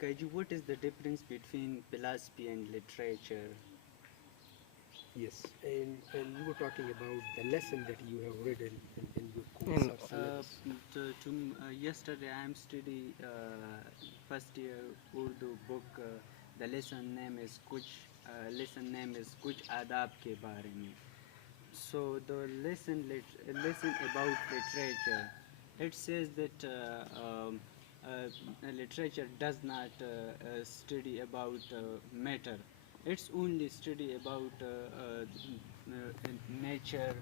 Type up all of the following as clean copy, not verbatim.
Kaiju, what is the difference between philosophy and literature? Yes, and you were talking about the lesson that you have read in your course In or syllabus. Yesterday I am study first year Urdu book. The lesson name is कुछ आदाब के बारे में. So the lesson about literature, it says that literature does not study about matter. It's only study about nature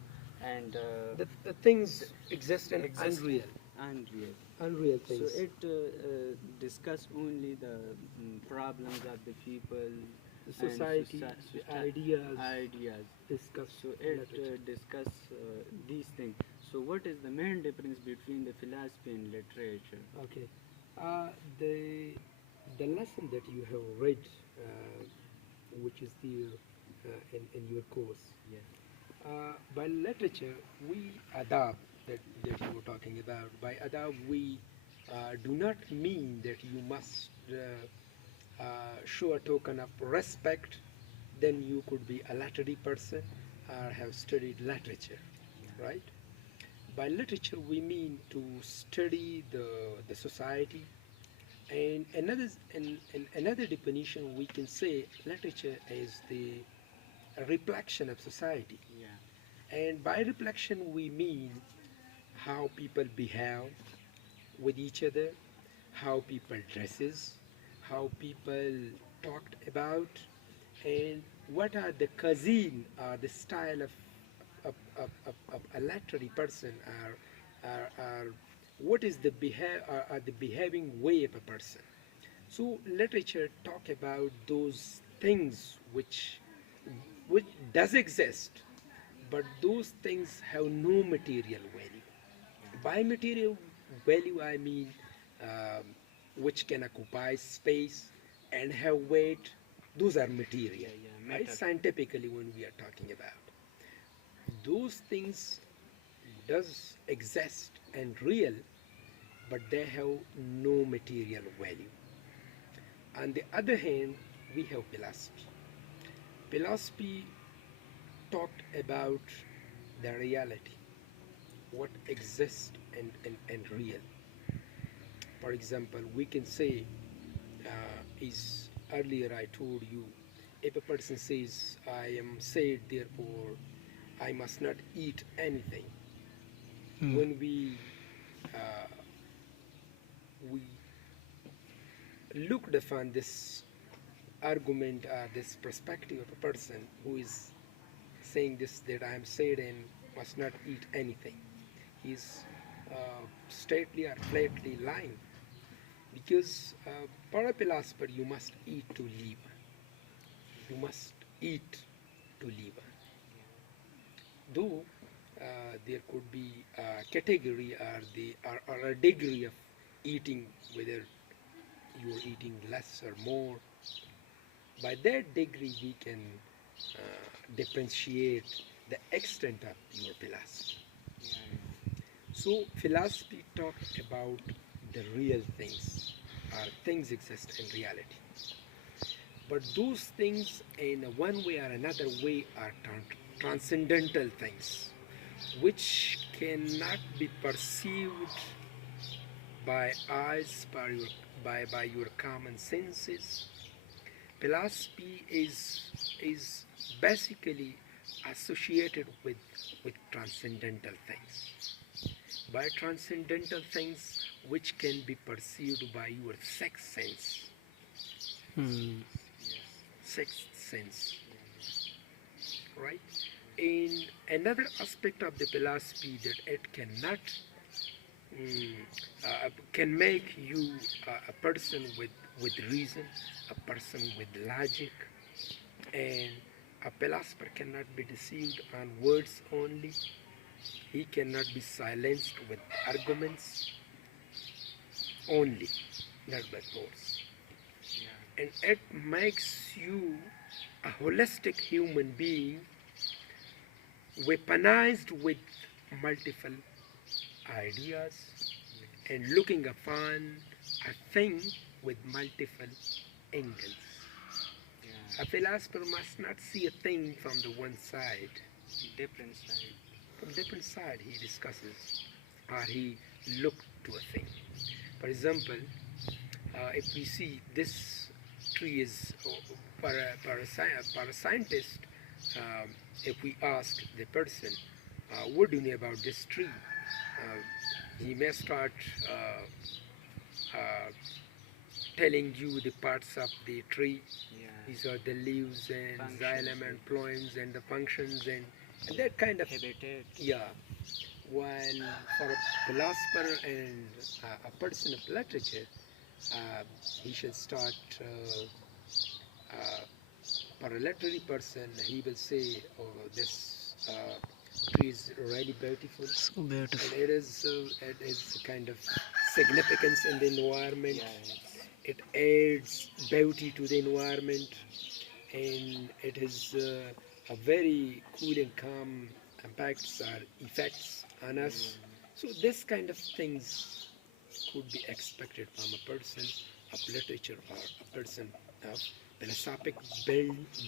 and The things exist in exist unreal, unreal. unreal So things. it discuss only the problems of the people The and society, the ideas ideas. discussed So in it literature. discuss these things. So what is the main difference between the philosophy and literature? Okay, uh, the the lesson that you have read, which is there in your course, Yeah. by literature we adapt that you were talking about. By adapt we do not mean that you must show a token of respect, then you could be a literary person or have studied literature, right? By literature we mean to study the society, and another definition we can say literature is the a reflection of society. Yeah. And by reflection we mean how people behave with each other, how people dresses, how people talked about, and what are the cuisine or the style of a literary person, or what is the or the behaving way of a person. So literature talk about those things which does exist, but those things have no material value. By material value, I mean which can occupy space and have weight. Those are material, Yeah, yeah, right? matter. Scientifically, when we are talking about those things, does exist and real, but they have no material value. On the other hand, we have philosophy. Philosophy talked about the reality, what exists and real. For example, we can say, is earlier I told you, if a person says, I am sad, therefore I must not eat anything. mm, When uh, we looked upon this argument or this perspective of a person who is saying this, that I am sad and must not eat anything, he's straightly or flatly lying, because for a philosopher you must eat to live. You must eat to live. Though there could be a category or a degree of eating, whether you're eating less or more. By that degree we can differentiate the extent of your philosophy. Yeah, So philosophy talked about the real things, or things exist in reality. But those things, in one way or another way, are transcendental things, which cannot be perceived by eyes, by your common senses. Philosophy is basically associated with transcendental things. By transcendental things which can be perceived by your mm, sixth sense, right? In another aspect of the philosophy, that it cannot mm, can make you a person with reason, a person with logic, and a philosopher cannot be deceived on words only. He cannot be silenced with arguments only, not by force. And it makes you a holistic human being, weaponized with multiple ideas, and looking upon a thing with multiple angles. Yeah. A philosopher must not see a thing from the one side. Different side. From different side he discusses or he looked to a thing. For example, if we see this tree is for a scientist, if we ask the person, what do you know about this tree? He may start uh, telling you the parts of the tree. Yeah. These are the leaves and Functions, xylem and yeah. phloems and the functions and that kind of, Habitat. yeah. While for a philosopher and a person of literature, he should start uh, for a literary person, he will say, "Oh, this tree is really beautiful, So and beautiful. it is a kind of significance in the environment. Yeah. It adds beauty to the environment, and it is a very cool and calm impacts or effects on us. So this kind of things could be expected from a person of literature or a person of philosophic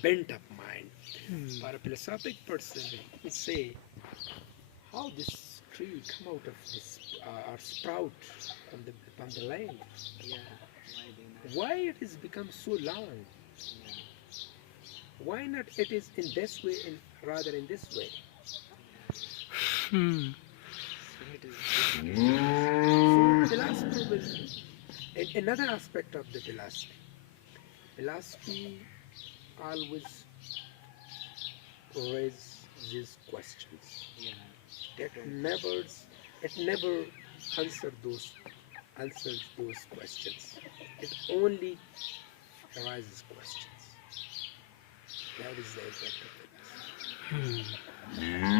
bent of mind. For a philosophic person, he would say how this tree come out of this or sprout from the land. Yeah. Why they not? Why it has become so long? Yeah. Why not it is in this way and rather in this way? Hmm. So it is difficult. So philosophy will, and another aspect of the philosophy always raises questions. Yeah. It Different. never answers those questions. It only arises questions. That is the impact of philosophy. Hmm.